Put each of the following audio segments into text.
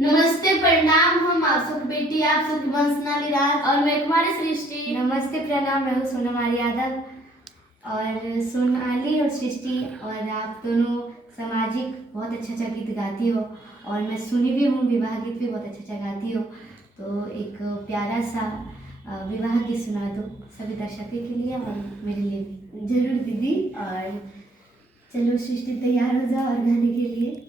नमस्ते, प्रणाम। हम आशुक बेटी आप सुख वंशनाली राज और मैं कुमारी सृष्टि। नमस्ते, प्रणाम। मैं हूँ सोनमाली यादव और सोनाली और सृष्टि, और आप दोनों सामाजिक बहुत अच्छा गीत गाती हो और मैं सुनी भी हूँ, विवाह गीत भी बहुत अच्छा गाती हो। तो एक प्यारा सा विवाह गीत सुना दो सभी दर्शकों के लिए और मेरे लिए भी। जरूर दीदी। और चलो सृष्टि तैयार हो जाओ और गाने के लिए।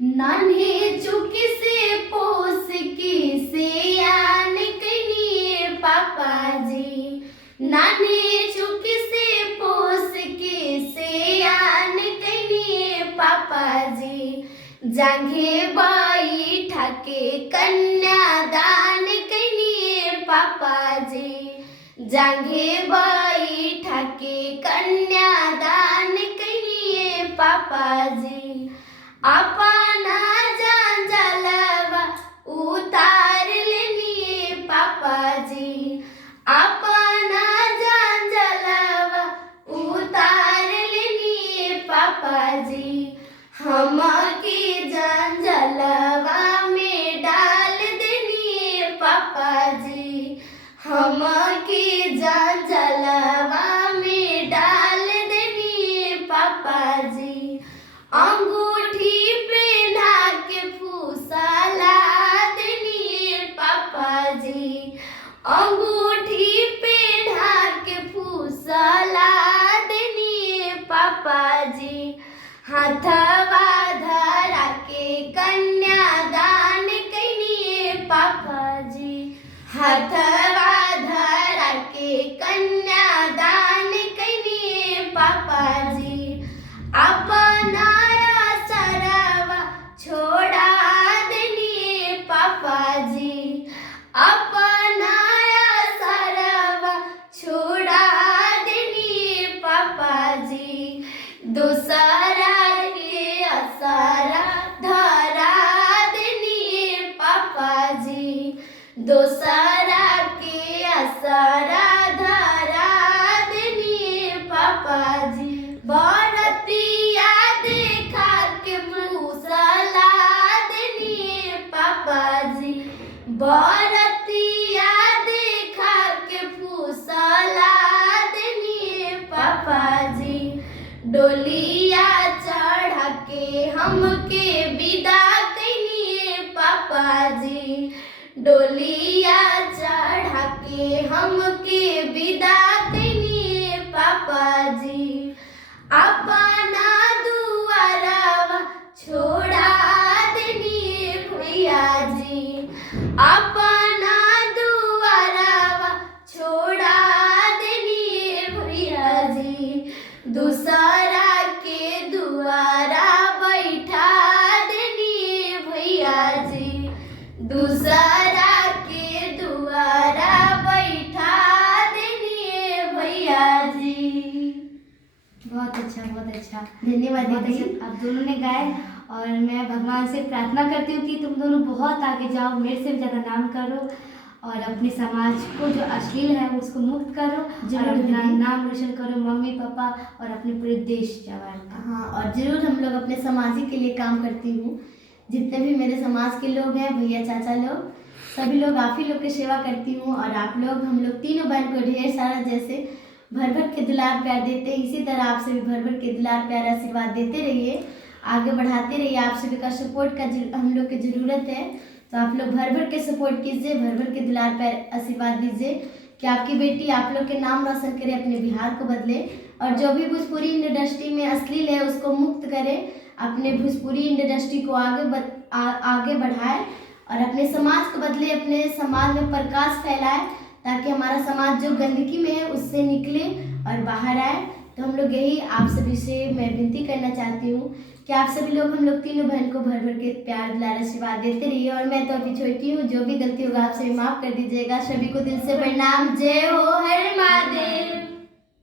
नान्हे चुकी से पोस की से आन कनिए पापा जी, नान्हे चुकी से पोस की से आन कनिए पापा जी, जांघे बाई ठाके कन्यादान कनिए पापा जी, जांघे बाई ठाके कन्यादान कनिए पापा जी, अपना जंजलवा उतार लेनिए पापा जी, अपना जंजलवा उतार लेनिए पापा जी, हम की जंजलवा में डाल देनिए पापा जी, हम की जंजलवा में डाल देनिए पापा जी, अंगूठी पहना के फूसला देनिए पापा जी, अंगूठी पहना के फूसला देनिए पापा जी, हाथवा धरा के कन्यादान कनिए पापा जी, हाथवा धरा के कन्यादान कनिए पापा जी, अपना सरवा छोड़ा देनिए पापा जी, अपना सरवा छोड़ा देनिए पापा जी, दूसरा के असरा धरा देनिए पापा जी, दूसरा के असरा धरा देनिए पापा जी, बरतिया देखा के फूसला देनिए पापा जी, बरतिया देखा के फूसला देनिए पापा जी, डोलिया चढ़ा के हमके विदा कनिए पापा जी, डोलिया चढ़ा के हमके विदा कनिए पापा जी, अपना दुआरवा छोड़ा देनिए भैया जी, अपना दुआरवा छोड़ा देनिए भैया जी, दूसरा के दुआरा बैठा देनिए भैया जी, दूसरा के दुआरा बैठा देनिए भैया जी। बहुत अच्छा, बहुत अच्छा। धन्यवाद दीदी। आप दोनों ने गाए और मैं भगवान से प्रार्थना करती हूँ कि तुम दोनों बहुत आगे जाओ, मेरे से भी ज़्यादा नाम करो और अपने समाज को जो अश्लील है उसको मुक्त करो और अपना नाम रोशन करो, मम्मी पापा और अपने पूरे देश जवान का। हाँ, और ज़रूर हम लोग अपने समाज के लिए काम करती हूँ। जितने भी मेरे समाज के लोग हैं, भैया चाचा लोग, सभी लोग आप ही लोग की सेवा करती हूँ। और आप लोग, हम लोग तीनों बहन को ढेर सारा जैसे भर भर के दुलार प्यार देते हैं, इसी तरह आप सभी भर भर के दुलार प्यार आशीर्वाद देते रहिए, आगे बढ़ाते रहिए। आप सभी का सपोर्ट का हम लोग की ज़रूरत है, तो आप लोग भर भर के सपोर्ट कीजिए, भर भर के दुलार प्यार आशीर्वाद दीजिए कि आपकी बेटी आप लोग के नाम रोशन करे, अपने बिहार को बदले और जो भी भोजपुरी इंडस्ट्री में अश्लील है उसको मुक्त करे, अपने भोजपुरी इंडस्ट्री को आगे बढ़ाए और अपने समाज को बदले, अपने समाज में प्रकाश फैलाए ताकि हमारा समाज जो गंदगी में है उससे निकले और बाहर आए। तो हम लोग यही आप सभी से मैं विनती करना चाहती हूँ कि आप सभी लोग, हम लोग तीनों बहन को भर भर के प्यार दुलार आशीर्वाद देते रहिए। और मैं तो अभी छोटी हूँ, जो भी गलती होगा आप सभी माफ़ कर दीजिएगा। सभी को दिल से प्रणाम। जय हो हर महादेव।